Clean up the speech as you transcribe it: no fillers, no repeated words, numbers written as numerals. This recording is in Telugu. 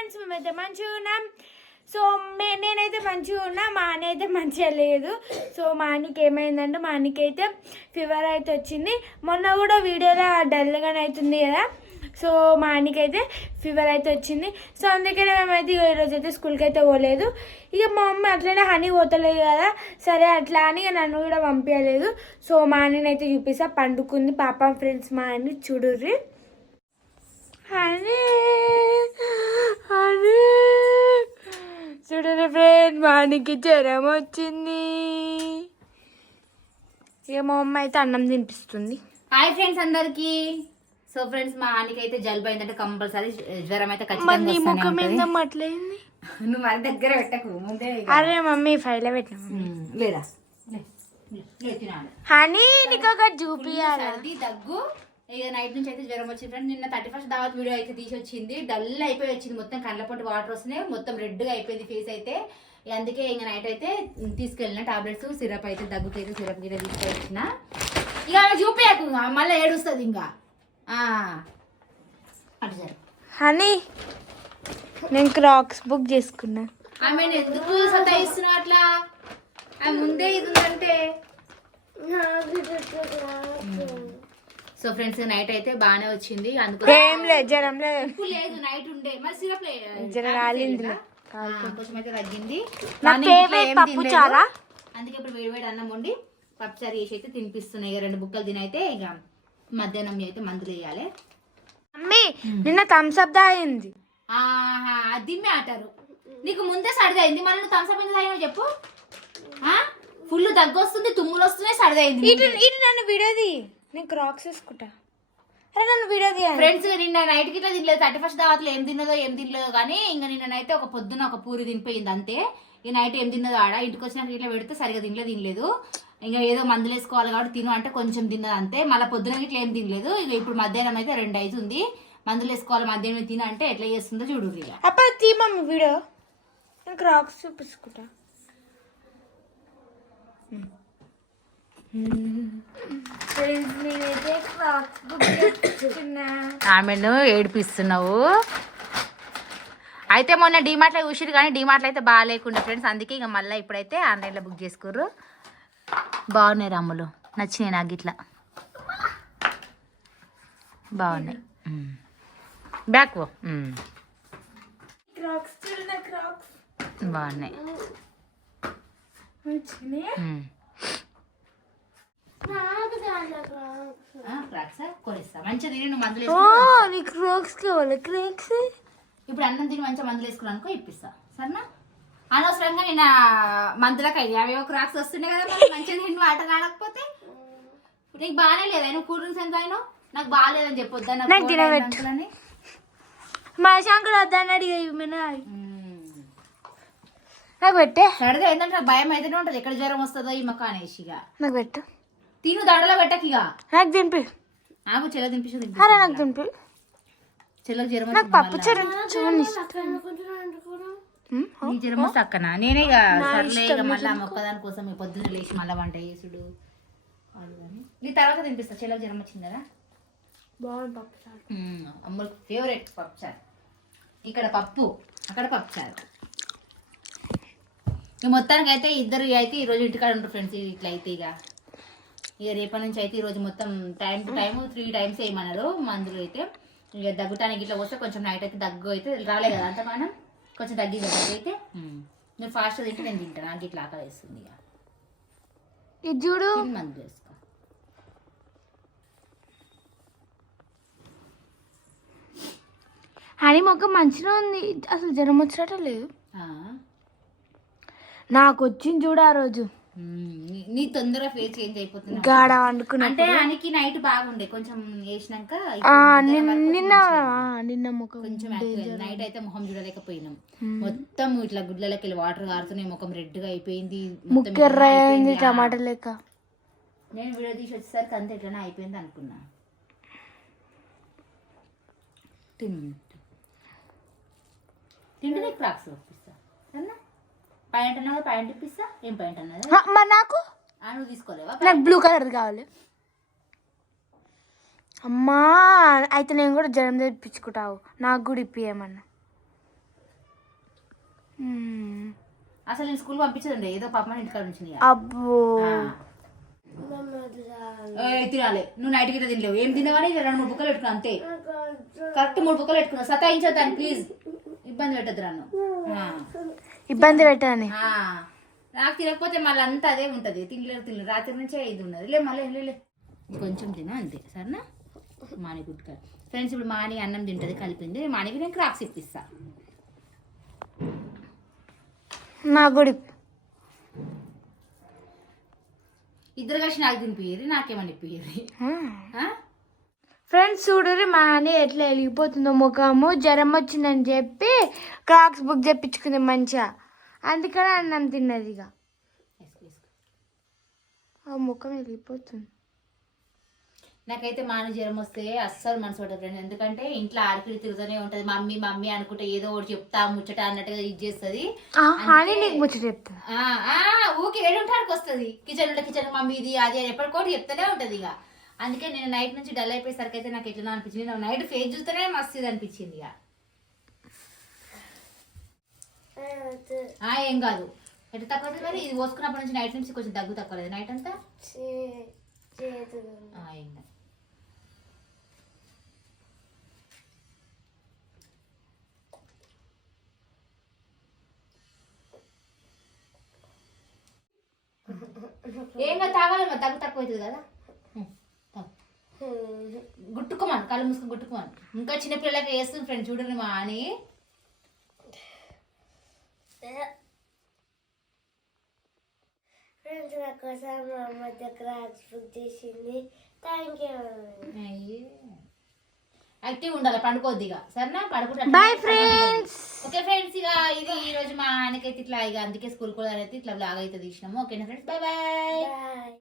ఫ్రెండ్స్, మేమైతే మంచిగా ఉన్నాం. సో నేనైతే మంచిగా ఉన్నా, మా అన్న అయితే మంచిగా లేదు. సో మా అన్నకి ఏమైందంటే, మా అన్నకి అయితే ఫీవర్ అయితే వచ్చింది. మొన్న కూడా వీడియోలో డల్గానే అవుతుంది కదా. సో మా అన్నకి అయితే ఫీవర్ అయితే వచ్చింది. సో అందుకనే మేమైతే ఈరోజు అయితే స్కూల్కి అయితే పోలేదు. ఇక మా మమ్మీ అట్లనే హనీ పోతలేదు కదా, సరే అట్లా అని నన్ను కూడా పంపించలేదు. సో మా అన్నని అయితే చూపిస్తా, పండుకుంది పాప. ఫ్రెండ్స్, మా అన్ని చూడుర్రి. హనీ హనీ చూడండి ఫ్రెండ్, మా అన్నకి జ్వరం వచ్చింది. ఇక మా అమ్మ అయితే అన్నం తినిపిస్తుంది. హాయ్ ఫ్రెండ్స్ అందరికి. సో ఫ్రెండ్స్, మా అన్నకి అయితే జలుబు అయిందంటే కంపల్సరీ జ్వరం అయితే ఖచ్చితంగా ముఖం ఏందమ్మా అట్లయింది? నువ్వు మన దగ్గర పెట్టకు ముందే. అరే మమ్మీ ఫైల్ పెట్టినా లేదా హనీ నీకు ఒక చూపియాలి. సర్ది దగ్గు ఇక నైట్ నుంచి అయితే జ్వరం వచ్చింది ఫ్రెండ్. నిన్న 31st దావత్ వీడియో అయితే తీసి వచ్చింది, డల్ అయిపోయి వచ్చింది. మొత్తం కళ్ళ పొట్టు వాటర్ వస్తున్నాయి, మొత్తం రెడ్గా అయిపోయింది ఫేస్ అయితే. అందుకే ఇంకా నైట్ అయితే తీసుకెళ్ళిన టాబ్లెట్స్, సిరప్ అయితే దగ్గుకైతే సిరప్ గిట్ట తీసుకొచ్చిన. ఇక చూపించకు, మళ్ళీ ఏడుస్తుంది ఇంకా. అటు సరే హనీ, నేను క్రాక్స్ బుక్ చేసుకున్నా. ఆమె ఎందుకు సతాయిస్తున్నా అట్లా? ఆమె ముందే ఇది ఉందంటే. సో ఫ్రెండ్స్, నైట్ అయితే బాగానే వచ్చింది. అందుకు ఏం లేదు, జ్వరం లేదు, లేదు నైట్ ఉండే మరి సిరప్ జ్వరం రాలింది, కొంచెం అయితే తగ్గింది. పప్పు చారా. అందుకే ఇప్పుడు వేడి అన్నం వండి పప్పుచారు చేసి అయితే తినిపిస్తున్నాయి. 2 బుక్కలు తినైతే ఇక మధ్యాహ్నం అయితే మందులు వేయాలి. మమ్మీ నిన్న థమ్స్అప్ తాగింది. దిమ్మే అంటారు. నీకు ముందే సర్ది అయింది, మళ్ళీ నువ్వు థమ్స్అప్ ఎందుకు తాగినావు చెప్పు? ఫుల్ దగ్గు వస్తుంది, తుమ్ములు వస్తున్నాయి, సర్ది అయింది. ఇటు నన్ను వీడియోది, నేను క్రాక్స్ వేసుకుంటా. అరే నన్ను వీడియోది. ఫ్రెండ్స్, నిన్న నైట్ కి ఇట్లా తినలేదు. 31st దావత్లో ఏం తినలేదో కానీ ఇంకా నిన్ననైతే ఒక పొద్దున ఒక పూరి తినిపోయింది అంతే. ఈ నైట్ ఏం తిన్నదో ఆడ ఇంటికి వచ్చినాక ఇట్లా పెడితే సరిగా తినలేదు. ఇంకా ఏదో మందులు వేసుకోవాలి కాబట్టి తిను అంటే కొంచెం తిన్నది అంతే. మళ్ళీ పొద్దున ఇట్లా ఏం తినలేదు. ఇక ఇప్పుడు మధ్యాహ్నం అయితే 2 అవుతుంది. మందులు వేసుకోవాలి మధ్యాహ్నం తిన అంటే ఎట్లా చేస్తుందో చూడు. అప్ప తీ మమ్మీ వీడియో, నేను క్రాక్స్ చూపించుకుంటా. ఆమెను ఏడిపిస్తున్నావు. అయితే మొన్న డీమార్ట్లో చూసిరు కానీ డీమార్ట్లో అయితే బాగా లేకుండా ఫ్రెండ్స్. అందుకే ఇక మళ్ళీ ఇప్పుడైతే ఆన్లైన్లో బుక్ చేసుకోరు. బాగున్నాయి రాములు, నచ్చినాయి నాకు ఇట్లా బాగున్నాయి. బ్యాక్ బాగున్నాయి. ఇప్పుడు అన్నం తిని మంచిగా మందులు వేసుకున్నాను అనుకో ఇప్పిస్తా సరేనా? అనవసరంగా నేను మందులకు అవేవో క్రాక్స్ వస్తున్నాయి కదా, మంచిగా తిని వాటర్ ఆడకపోతే నీకు బాగానే లేదా? నువ్వు కూల్ డ్రింక్స్ ఎంత అయినా నాకు బాగాలేదని చెప్పొద్దా? నాకు మా శంకర్ వద్దన్నాడు. నాకు పెట్టే సరదా ఏంటంటే నాకు భయం అయితేనే ఉంటుంది, ఎక్కడ జ్వరం వస్తుందో ఈ మొక్క అనేసి. ఇక నాకు పెట్టు, తిను దండలో పెట్టకి. ఇక నాకు తినిపి, నాకు చెల్ల తినిపించు. నాకు తినిపి. చెల్లకి జ్వరం నాకు పప్పు జ్వరం జ్వరం వస్తే అక్కన నేనే ఇక సర్లే ఇక మళ్ళీ మొక్కదాని కోసం ఈ పొద్దున్న లేచి మళ్ళీ వంట చేసుడు. నీ తర్వాత తినిపిస్తా. చెల్లకి జ్వరం వచ్చింది కదా, బాగుంది పప్పుచారు. అమ్మ ఫేవరెట్ పప్పుచారు. ఇక్కడ పప్పు, అక్కడ పప్పుచారు. ఇక మొత్తానికి అయితే ఇద్దరు అయితే ఈరోజు ఇంటికాడ ఉంటారు ఫ్రెండ్స్. ఇట్లా అయితే ఇక రేపటి నుంచి అయితే ఈరోజు మొత్తం టైం టు టైం 3 times వేయమన్నారు మందులు అయితే. ఇక దగ్గుటానికి ఇట్లా వస్తే కొంచెం నైట్ అయితే దగ్గు అయితే రాలే కదా అంత మనం కొంచెం తగ్గింది దగ్గు అయితే. నేను ఫాస్ట్గా తింటే నేను తింటాను, నాకు ఇట్లా ఆకలి వేస్తుంది. ఇక చూడు మందులు వేసుకో. హనీ మొక్క మంచిగా ఉంది, అసలు జ్వరం వచ్చినట్టు లేదు. నాకు వచ్చింది చూడు ఆ రోజు. నీ తొందరగా ఫేస్ చేంజ్ అయిపోతుంది. గాఢ వండుకున్నా అంటే ఆయనకి నైట్ బాగుండే, కొంచెం వేసినాక నిన్న ముఖం కొంచెం నైట్ అయితే మొహం చూడలేకపోయినాం. మొత్తం ఇట్లా గుడ్లకి వెళ్ళి వాటర్ కారుతున్నాయి, ముఖం రెడ్ గా అయిపోయింది, ముక్కెర్రైంది టమాటా లెక్క. నేను వీడియో తీసి వచ్చేసరికి అంతే ఇట్లానే అయిపోయింది అనుకున్నా. తింటే క్రాక్స్ ఇప్పిస్తా సరేనా? ప్యాంట్ అన్నా ప్యాంట్ ఇప్పిస్తా. ఏం ప్యాంట్ అన్నది మరి నాకు నువ్వు తీసుకోలేవా? నాకు బ్లూ కలర్ కావాలి. అమ్మా అయితే నేను కూడా జ్వరం తెప్పించుకుంటావు, నాకు కూడా ఇప్పియమన్నా. అసలు నేను స్కూల్ పంపించదండి, ఏదో పాప ఇంటికాడ నుంచి. అబ్బో తినాలి, నువ్వు నైట్ గిట్ట తినలేవు. ఏం తినగానే 2-3 బుక్కలు పెట్టుకున్నా అంతే, కరెక్ట్ 3 బుక్కలు పెట్టుకున్నా. సతాయించొద్దాన్ని ప్లీజ్, ఇబ్బంది పెట్టద్దు నన్ను. ఇబ్బంది పెట్టాని నాకు తినకపోతే మళ్ళీ అంతా అదే ఉంటది. తినలేరు రాత్రి నుంచే ఇది ఉన్నది. లే మళ్ళీ లే కొంచెం తిను అంతే, సరేనా? మాని గుట్టుక ఫ్రెండ్స్. ఇప్పుడు మాని అన్నం తింటది కలిపింది. మానికి నేను క్రాక్స్ ఇప్పిస్తా. నా గుడి ఇద్దరు కలిసి నాకు తినిపియ్యరు, నాకేమని ఇప్పియ్యరు. ఫ్రెండ్స్ చూడరు మా అని ఎట్లా వెలిగిపోతుందో ముఖము. జ్వరం వచ్చిందని చెప్పి క్రాక్స్ బుక్ చేయించుకుంది మంచిగా, అందుకనే అన్నం తిన్నది. ఇక ఆ ముఖం వెళ్ళిపోతుంది. నాకైతే మాని జ్వరం వస్తే అస్సలు మనసు పడదు ఫ్రెండ్. ఎందుకంటే ఇంట్లో ఆడికిడి తిరుగుతూనే ఉంటది. మమ్మీ మమ్మీ అనుకుంటే ఏదో ఒకటి చెప్తా ముచ్చట అన్నట్టుగా ఇది చేస్తుంది. నీకు ముచ్చట చెప్తా ఊకే ఏడుంటానికి వస్తుంది. కిచెన్ మమ్మీ ఇది అది అని ఎప్పటికోటి చెప్తూనే ఉంటది. ఇక అందుకే నేను నైట్ నుంచి డల్ అయిపోయేసరికి అయితే నాకు ఎట్లా అనిపించింది, నాకు నైట్ ఫేస్ చూస్తేనే మస్తు ఇది అనిపించింది. ఇక ఏం కాదు, ఎట్లా తక్కువ మరి ఇది పోసుకున్నప్పటి నుంచి నైట్ నుంచి కొంచెం దగ్గు తక్కువ లేదు. నైట్ అంతా ఏం కాదు. ఏం కాదు, తాగాలి మరి, దగ్గు తక్కువ అవుతుంది కదా. గుట్టుకోమని, కళ్ళు మూసుకొని గుట్టుకోమని. ఇంకా చిన్నపిల్లలకి వేస్తుంది ఫ్రెండ్, చూడండి మా అని. ఫ్రెండ్స్ నా కోసం మా అమ్మ క్రాక్స్ బుక్ చేసింది. Thank you. యాక్టివ్ ఉండాలి, పండుకోద్దిగా సరేనా? పడుకుంటా. Bye friends. ఓకే ఫ్రెండ్స్, ఇక ఇది ఈ రోజు మా ఆయనకైతే ఇట్లా ఇక అందుకే స్కూల్ కూడా అయితే ఇట్లా బ్లాగ్ అయితే తీసినాము. ఓకేనా ఫ్రెండ్స్, బాయ్ బాయ్.